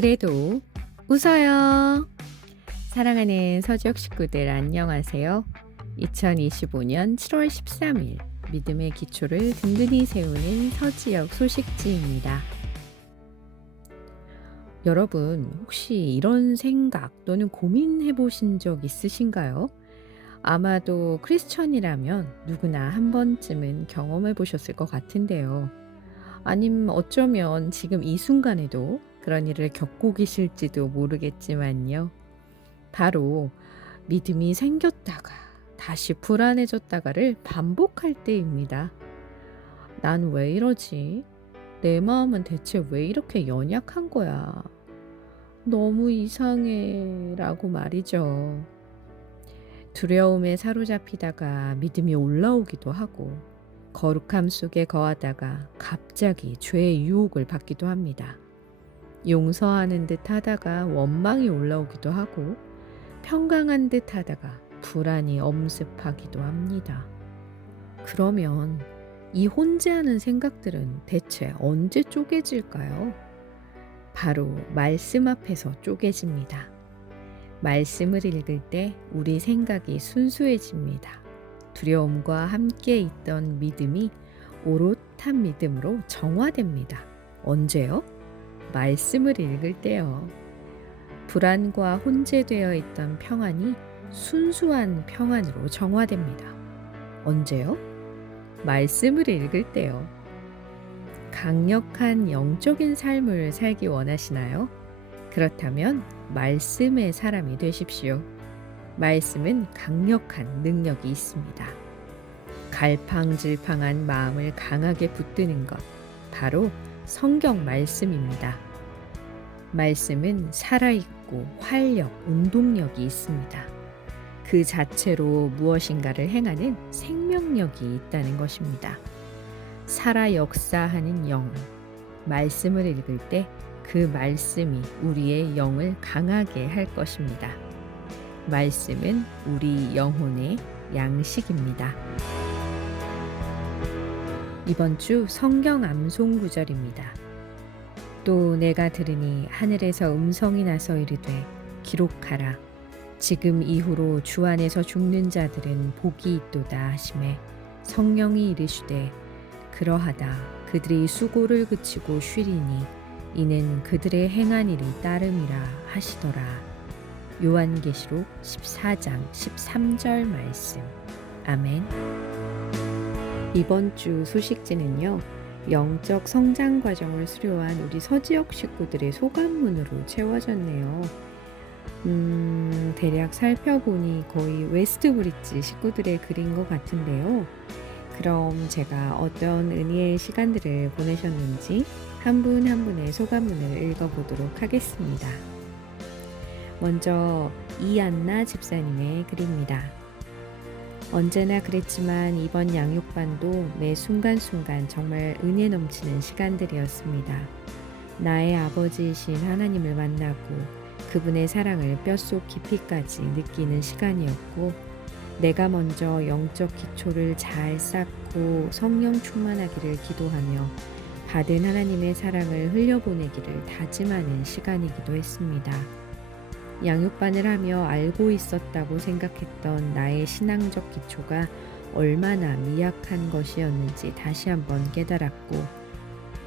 그래도 웃어요. 사랑하는 서지역 식구들 안녕하세요. 2025년 7월 13일 믿음의 기초를 든든히 세우는 서지역 소식지입니다. 여러분 혹시 이런 생각 또는 고민해 보신 적 있으신가요? 아마도 크리스천이라면 누구나 한 번쯤은 경험해 보셨을 것 같은데요. 아님 어쩌면 지금 이 순간에도 그런 일을 겪고 계실지도 모르겠지만요. 바로 믿음이 생겼다가 다시 불안해졌다가를 반복할 때입니다. 난 왜 이러지? 내 마음은 대체 왜 이렇게 연약한 거야? 너무 이상해. 라고 말이죠. 두려움에 사로잡히다가 믿음이 올라오기도 하고, 거룩함 속에 거하다가 갑자기 죄의 유혹을 받기도 합니다. 용서하는 듯 하다가 원망이 올라오기도 하고, 평강한 듯 하다가 불안이 엄습하기도 합니다. 그러면 이 혼재하는 생각들은 대체 언제 쪼개질까요? 바로 말씀 앞에서 쪼개집니다. 말씀을 읽을 때 우리 생각이 순수해집니다. 두려움과 함께 있던 믿음이 오롯한 믿음으로 정화됩니다. 언제요? 말씀을 읽을 때요. 불안과 혼재되어 있던 평안이 순수한 평안으로 정화됩니다. 언제요? 말씀을 읽을 때요. 강력한 영적인 삶을 살기 원하시나요? 그렇다면 말씀의 사람이 되십시오. 말씀은 강력한 능력이 있습니다. 갈팡질팡한 마음을 강하게 붙드는 것, 바로 성경 말씀입니다. 말씀은 살아있고 활력, 운동력이 있습니다. 그 자체로 무엇인가를 행하는 생명력이 있다는 것입니다. 살아 역사하는 영, 말씀을 읽을 때 그 말씀이 우리의 영을 강하게 할 것입니다. 말씀은 우리 영혼의 양식입니다. 이번 주 성경 암송 구절입니다. 또 내가 들으니 하늘에서 음성이 나서 이르되 기록하라. 지금 이후로 주 안에서 죽는 자들은 복이 있도다 하시매 성령이 이르시되 그러하다. 그들이 수고를 그치고 쉬리니 이는 그들의 행한 일이 따름이라 하시더라. 요한계시록 14장 13절 말씀. 아멘. 이번 주 소식지는요, 영적 성장 과정을 수료한 우리 서지역 식구들의 소감문으로 채워졌네요. 대략 살펴보니 거의 웨스트 브릿지 식구들의 글인 것 같은데요. 그럼 제가 어떤 은혜의 시간들을 보내셨는지 한 분 한 분의 소감문을 읽어보도록 하겠습니다. 먼저 이안나 집사님의 글입니다. 언제나 그랬지만 이번 양육반도 매 순간순간 정말 은혜 넘치는 시간들이었습니다. 나의 아버지이신 하나님을 만나고 그분의 사랑을 뼛속 깊이까지 느끼는 시간이었고, 내가 먼저 영적 기초를 잘 쌓고 성령 충만하기를 기도하며 받은 하나님의 사랑을 흘려보내기를 다짐하는 시간이기도 했습니다. 양육반을 하며 알고 있었다고 생각했던 나의 신앙적 기초가 얼마나 미약한 것이었는지 다시 한번 깨달았고,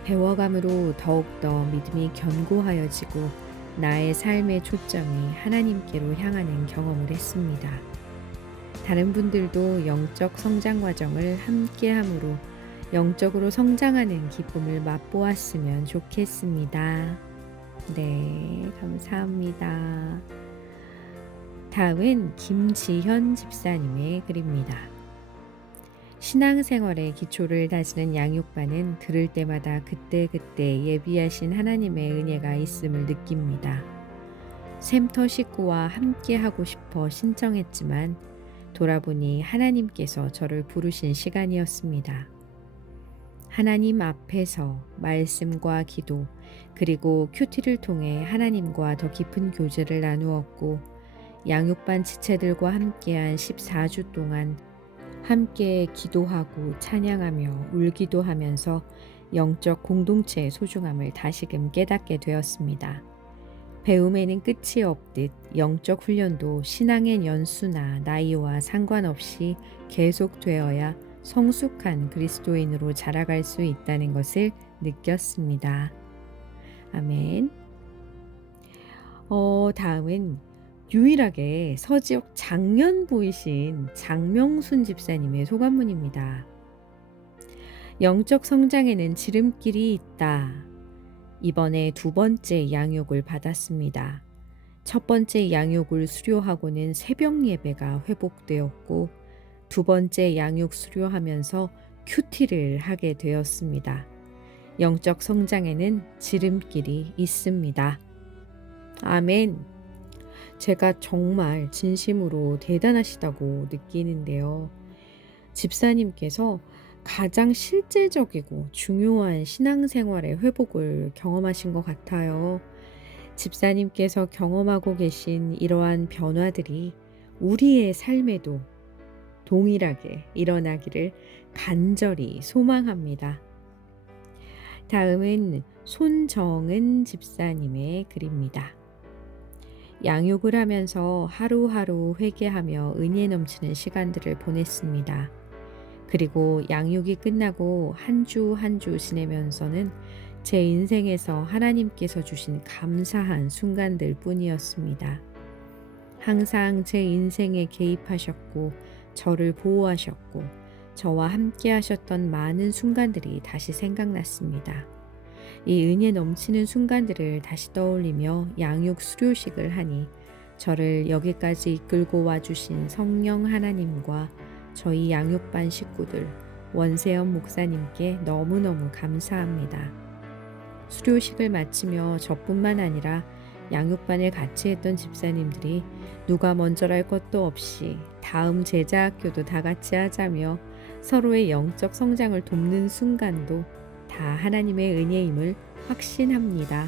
배워감으로 더욱더 믿음이 견고하여지고 나의 삶의 초점이 하나님께로 향하는 경험을 했습니다. 다른 분들도 영적 성장 과정을 함께함으로 영적으로 성장하는 기쁨을 맛보았으면 좋겠습니다. 네, 감사합니다. 다음은 김지현 집사님의 글입니다. 신앙생활의 기초를 다지는 양육반은 들을 때마다 그때그때 예비하신 하나님의 은혜가 있음을 느낍니다. 샘터 식구와 함께 하고 싶어 신청했지만 돌아보니 하나님께서 저를 부르신 시간이었습니다. 하나님 앞에서 말씀과 기도, 그리고 큐티를 통해 하나님과 더 깊은 교제를 나누었고, 양육반 지체들과 함께한 14주 동안 함께 기도하고 찬양하며 울기도 하면서 영적 공동체의 소중함을 다시금 깨닫게 되었습니다. 배움에는 끝이 없듯 영적 훈련도 신앙의 연수나 나이와 상관없이 계속되어야 성숙한 그리스도인으로 자라갈 수 있다는 것을 느꼈습니다. 아멘. 다음은 유일하게 서지역 장년부이신 장명순 집사님의 소감문입니다. 영적 성장에는 지름길이 있다. 이번에 두 번째 양육을 받았습니다. 첫 번째 양육을 수료하고는 새벽 예배가 회복되었고 두 번째 양육 수료하면서 큐티를 하게 되었습니다. 영적 성장에는 지름길이 있습니다. 아멘. 제가 정말 진심으로 대단하시다고 느끼는데요. 집사님께서 가장 실제적이고 중요한 신앙생활의 회복을 경험하신 것 같아요. 집사님께서 경험하고 계신 이러한 변화들이 우리의 삶에도 동일하게 일어나기를 간절히 소망합니다. 다음은 손정은 집사님의 글입니다. 양육을 하면서 하루하루 회개하며 은혜 넘치는 시간들을 보냈습니다. 그리고 양육이 끝나고 한 주 한 주 지내면서는 제 인생에서 하나님께서 주신 감사한 순간들 뿐이었습니다. 항상 제 인생에 개입하셨고 저를 보호하셨고 저와 함께 하셨던 많은 순간들이 다시 생각났습니다. 이 은혜 넘치는 순간들을 다시 떠올리며 양육 수료식을 하니 저를 여기까지 이끌고 와주신 성령 하나님과 저희 양육반 식구들 원세연 목사님께 너무너무 감사합니다. 수료식을 마치며 저뿐만 아니라 양육반을 같이 했던 집사님들이 누가 먼저랄 것도 없이 다음 제자학교도 다 같이 하자며 서로의 영적 성장을 돕는 순간도 다 하나님의 은혜임을 확신합니다.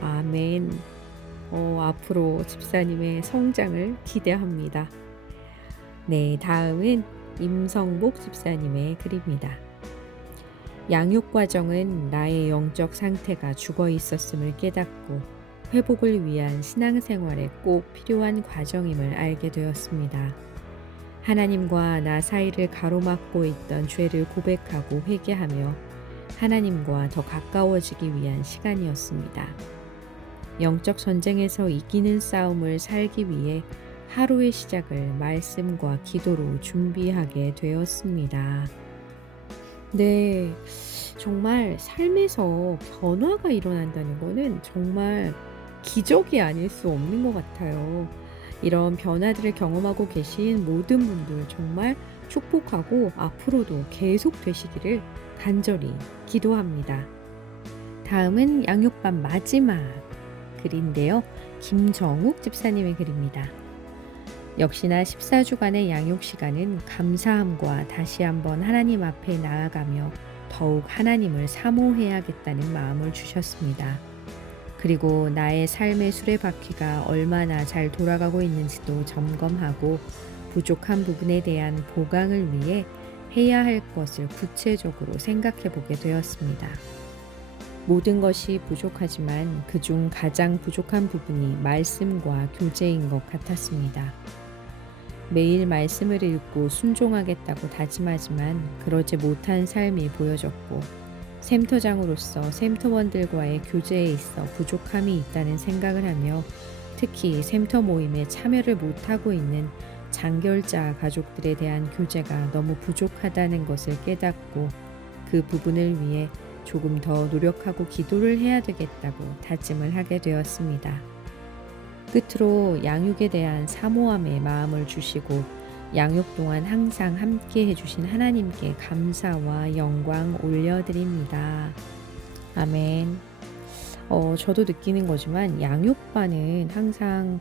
아멘. 앞으로 집사님의 성장을 기대합니다. 네, 다음은 임성복 집사님의 글입니다. 양육 과정은 나의 영적 상태가 죽어 있었음을 깨닫고 회복을 위한 신앙생활에 꼭 필요한 과정임을 알게 되었습니다. 하나님과 나 사이를 가로막고 있던 죄를 고백하고 회개하며 하나님과 더 가까워지기 위한 시간이었습니다. 영적 전쟁에서 이기는 싸움을 살기 위해 하루의 시작을 말씀과 기도로 준비하게 되었습니다. 네, 정말 삶에서 변화가 일어난다는 것은 정말 기적이 아닐 수 없는 것 같아요. 이런 변화들을 경험하고 계신 모든 분들 정말 축복하고 앞으로도 계속 되시기를 간절히 기도합니다. 다음은 양육반 마지막 글인데요. 김정욱 집사님의 글입니다. 역시나 14주간의 양육 시간은 감사함과 다시 한번 하나님 앞에 나아가며 더욱 하나님을 사모해야겠다는 마음을 주셨습니다. 그리고 나의 삶의 수레바퀴가 얼마나 잘 돌아가고 있는지도 점검하고 부족한 부분에 대한 보강을 위해 해야 할 것을 구체적으로 생각해 보게 되었습니다. 모든 것이 부족하지만 그중 가장 부족한 부분이 말씀과 교제인 것 같았습니다. 매일 말씀을 읽고 순종하겠다고 다짐하지만 그러지 못한 삶이 보여졌고 샘터장으로서 샘터원들과의 교제에 있어 부족함이 있다는 생각을 하며 특히 샘터 모임에 참여를 못하고 있는 장결자 가족들에 대한 교제가 너무 부족하다는 것을 깨닫고 그 부분을 위해 조금 더 노력하고 기도를 해야 되겠다고 다짐을 하게 되었습니다. 끝으로 양육에 대한 사모함의 마음을 주시고 양육 동안 항상 함께 해주신 하나님께 감사와 영광 올려드립니다. 아멘. 저도 느끼는 거지만 양육반은 항상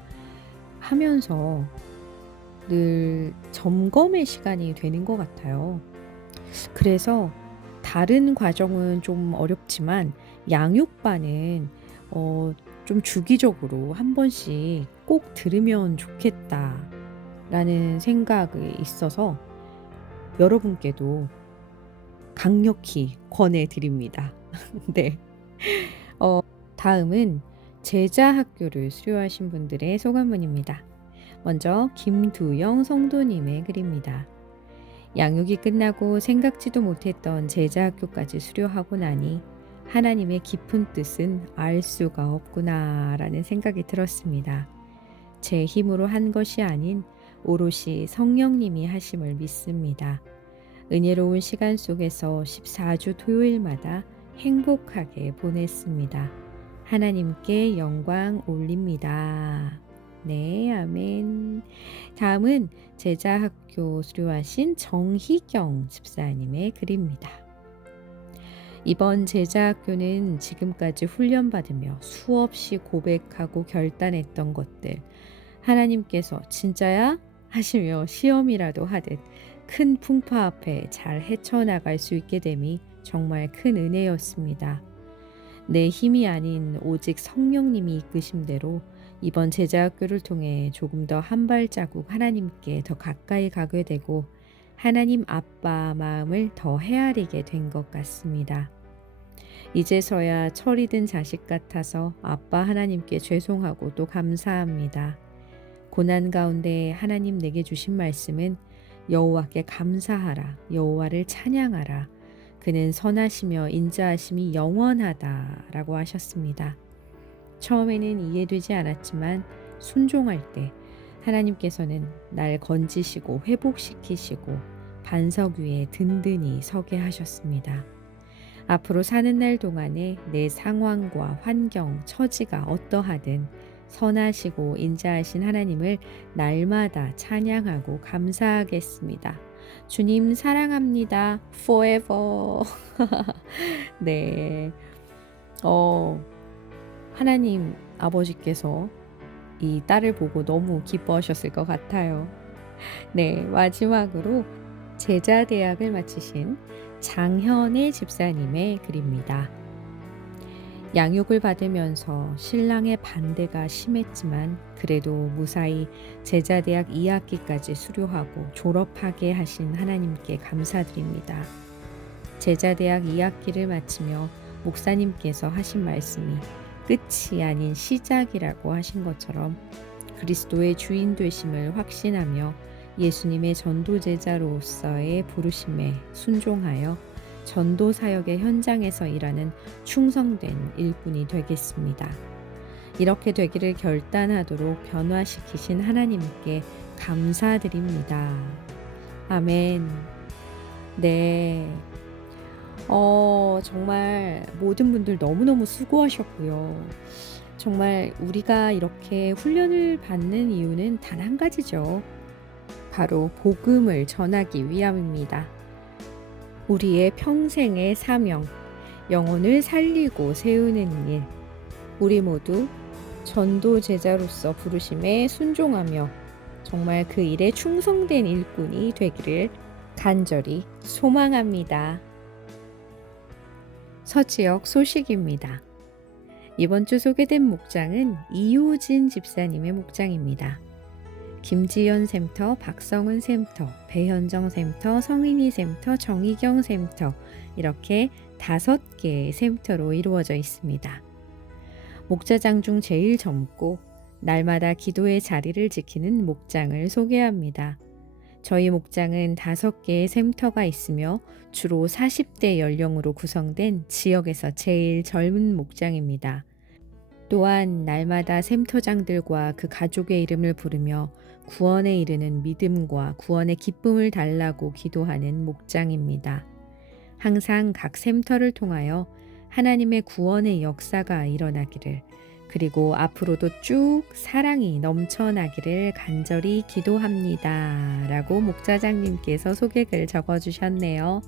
하면서 늘 점검의 시간이 되는 것 같아요. 그래서 다른 과정은 좀 어렵지만 양육반은 좀 주기적으로 한 번씩 꼭 들으면 좋겠다라는 생각이 있어서 여러분께도 강력히 권해드립니다. 네. 다음은 제자 학교를 수료하신 분들의 소감문입니다. 먼저 김두영 성도님의 글입니다. 양육이 끝나고 생각지도 못했던 제자 학교까지 수료하고 나니 하나님의 깊은 뜻은 알 수가 없구나라는 생각이 들었습니다. 제 힘으로 한 것이 아닌 오롯이 성령님이 하심을 믿습니다. 은혜로운 시간 속에서 14주 토요일마다 행복하게 보냈습니다. 하나님께 영광 올립니다. 네, 아멘. 다음은 제자학교 수료하신 정희경 집사님의 글입니다. 이번 제자학교는 지금까지 훈련받으며 수없이 고백하고 결단했던 것들, 하나님께서 진짜야? 하시며 시험이라도 하듯 큰 풍파 앞에 잘 헤쳐나갈 수 있게 됨이 정말 큰 은혜였습니다. 내 힘이 아닌 오직 성령님이 이끄심대로 이번 제자학교를 통해 조금 더 한 발자국 하나님께 더 가까이 가게 되고 하나님 아빠 마음을 더 헤아리게 된 것 같습니다. 이제서야 철이 든 자식 같아서 아빠 하나님께 죄송하고 또 감사합니다. 고난 가운데 하나님 내게 주신 말씀은 여호와께 감사하라, 여호와를 찬양하라. 그는 선하시며 인자하심이 영원하다라고 하셨습니다. 처음에는 이해되지 않았지만 순종할 때 하나님께서는 날 건지시고 회복시키시고 반석 위에 든든히 서게 하셨습니다. 앞으로 사는 날 동안에 내 상황과 환경, 처지가 어떠하든 선하시고 인자하신 하나님을 날마다 찬양하고 감사하겠습니다. 주님 사랑합니다. forever. 네. 하나님 아버지께서 이 딸을 보고 너무 기뻐하셨을 것 같아요. 네, 마지막으로 제자대학을 마치신 장현애 집사님의 글입니다. 양육을 받으면서 신랑의 반대가 심했지만 그래도 무사히 제자대학 2학기까지 수료하고 졸업하게 하신 하나님께 감사드립니다. 제자대학 2학기를 마치며 목사님께서 하신 말씀이 끝이 아닌 시작이라고 하신 것처럼 그리스도의 주인 되심을 확신하며 예수님의 전도 제자로서의 부르심에 순종하여 전도 사역의 현장에서 일하는 충성된 일꾼이 되겠습니다. 이렇게 되기를 결단하도록 변화시키신 하나님께 감사드립니다. 아멘. 네. 정말 모든 분들 너무너무 수고하셨고요. 정말 우리가 이렇게 훈련을 받는 이유는 단 한 가지죠. 바로 복음을 전하기 위함입니다. 우리의 평생의 사명, 영혼을 살리고 세우는 일, 우리 모두 전도 제자로서 부르심에 순종하며 정말 그 일에 충성된 일꾼이 되기를 간절히 소망합니다. 서지역 소식입니다. 이번 주 소개된 목장은 이효진 집사님의 목장입니다. 김지연 샘터, 박성은 샘터, 배현정 샘터, 성인이 샘터, 정희경 샘터 이렇게 5개의 샘터로 이루어져 있습니다. 목자장 중 제일 젊고 날마다 기도의 자리를 지키는 목장을 소개합니다. 저희 목장은 5개의 샘터가 있으며 주로 40대 연령으로 구성된 지역에서 제일 젊은 목장입니다. 또한 날마다 샘터장들과 그 가족의 이름을 부르며 구원에 이르는 믿음과 구원의 기쁨을 달라고 기도하는 목장입니다. 항상 각 샘터를 통하여 하나님의 구원의 역사가 일어나기를 그리고 앞으로도 쭉 사랑이 넘쳐나기를 간절히 기도합니다. 라고 목자장님께서 소개글 적어주셨네요.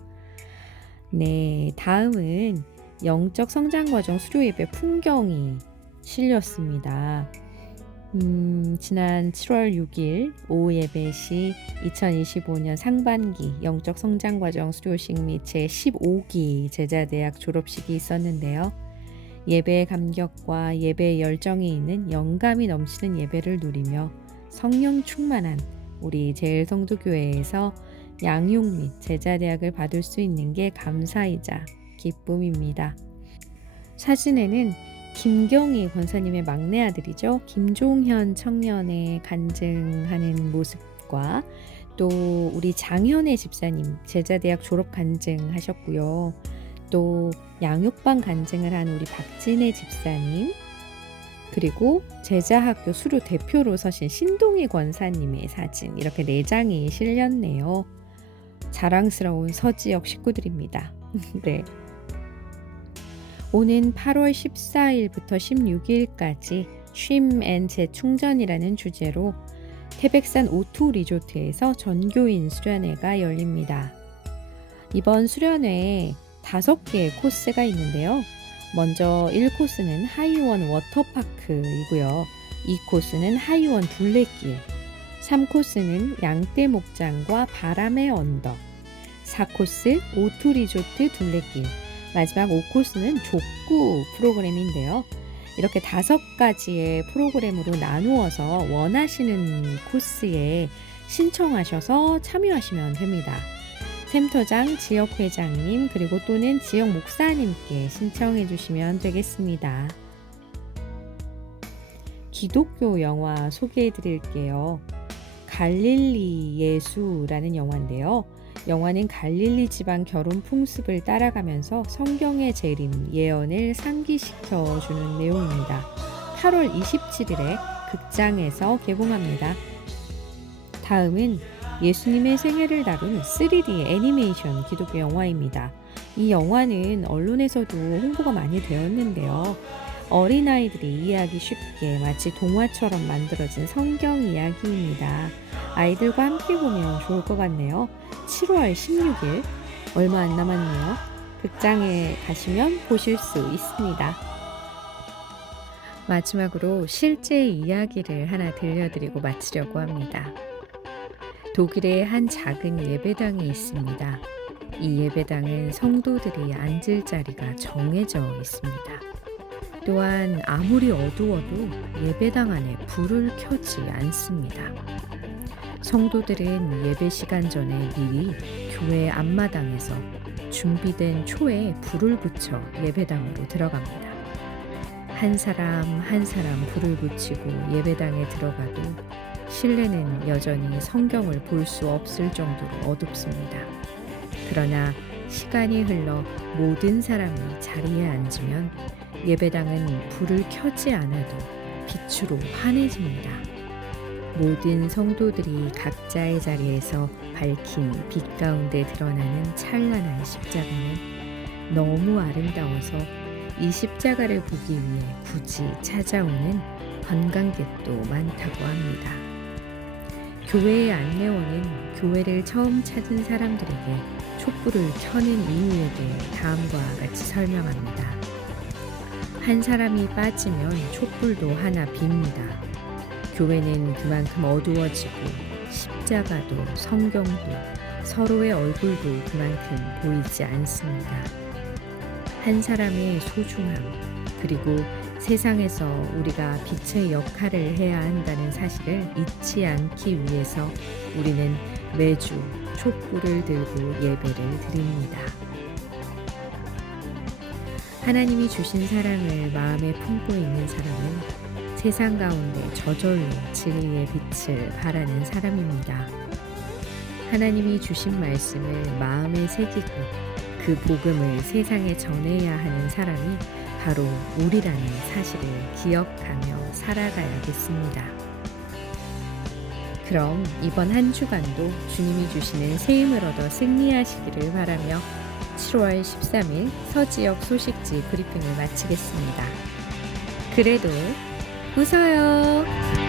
네, 다음은 영적 성장과정 수료예배 풍경이 실렸습니다. 지난 7월 6일 오후 예배 시 2025년 상반기 영적 성장과정 수료식 및 제15기 제자대학 졸업식이 있었는데요. 예배의 감격과 예배의 열정이 있는 영감이 넘치는 예배를 누리며 성령 충만한 우리 제일성도교회에서 양육 및 제자대학을 받을 수 있는 게 감사이자 기쁨입니다. 사진에는 김경희 권사님의 막내 아들이죠. 김종현 청년의 간증하는 모습과 또 우리 장현애 집사님 제자대학 졸업 간증하셨고요. 또 양육반 간증을 한 우리 박진애 집사님, 그리고 제자학교 수료 대표로 서신 신동희 권사님의 사진, 이렇게 4장이 실렸네요. 자랑스러운 서지역 식구들입니다. 네. 오는 8월 14일부터 16일까지 쉼 앤 재충전이라는 주제로 태백산 오투 리조트에서 전교인 수련회가 열립니다. 이번 수련회에 5개의 코스가 있는데요. 먼저 1코스는 하이원 워터파크이고요. 2코스는 하이원 둘레길, 3코스는 양떼 목장과 바람의 언덕, 4코스 오투 리조트 둘레길, 마지막 5코스는 족구 프로그램인데요. 이렇게 5가지의 프로그램으로 나누어서 원하시는 코스에 신청하셔서 참여하시면 됩니다. 센터장, 지역회장님, 그리고 또는 지역 목사님께 신청해 주시면 되겠습니다. 기독교 영화 소개해 드릴게요. 갈릴리 예수라는 영화인데요. 영화는 갈릴리 지방 결혼 풍습을 따라가면서 성경의 재림, 예언을 상기시켜주는 내용입니다. 8월 27일에 극장에서 개봉합니다. 다음은 예수님의 생애를 다룬 3D 애니메이션 기독교 영화입니다. 이 영화는 언론에서도 홍보가 많이 되었는데요. 어린아이들이 이해하기 쉽게 마치 동화처럼 만들어진 성경 이야기입니다. 아이들과 함께 보면 좋을 것 같네요. 7월 16일, 얼마 안 남았네요. 극장에 가시면 보실 수 있습니다. 마지막으로 실제 이야기를 하나 들려드리고 마치려고 합니다. 독일에 한 작은 예배당이 있습니다. 이 예배당은 성도들이 앉을 자리가 정해져 있습니다. 또한 아무리 어두워도 예배당 안에 불을 켜지 않습니다. 성도들은 예배 시간 전에 미리 교회 앞마당에서 준비된 초에 불을 붙여 예배당으로 들어갑니다. 한 사람 한 사람 불을 붙이고 예배당에 들어가도 실내는 여전히 성경을 볼 수 없을 정도로 어둡습니다. 그러나 시간이 흘러 모든 사람이 자리에 앉으면 예배당은 불을 켜지 않아도 빛으로 환해집니다. 모든 성도들이 각자의 자리에서 밝힌 빛 가운데 드러나는 찬란한 십자가는 너무 아름다워서 이 십자가를 보기 위해 굳이 찾아오는 관광객도 많다고 합니다. 교회의 안내원은 교회를 처음 찾은 사람들에게 촛불을 켜는 이유에 대해 다음과 같이 설명합니다. 한 사람이 빠지면 촛불도 하나 빕니다. 교회는 그만큼 어두워지고 십자가도 성경도 서로의 얼굴도 그만큼 보이지 않습니다. 한 사람의 소중함, 그리고 세상에서 우리가 빛의 역할을 해야 한다는 사실을 잊지 않기 위해서 우리는 매주 촛불을 들고 예배를 드립니다. 하나님이 주신 사랑을 마음에 품고 있는 사람은 세상 가운데 저절로 진리의 빛을 발하는 사람입니다. 하나님이 주신 말씀을 마음에 새기고 그 복음을 세상에 전해야 하는 사람이 바로 우리라는 사실을 기억하며 살아가야겠습니다. 그럼 이번 한 주간도 주님이 주시는 새 힘을 얻어 승리하시기를 바라며 7월 13일 서지역 소식지 브리핑을 마치겠습니다. 그래도 웃어요.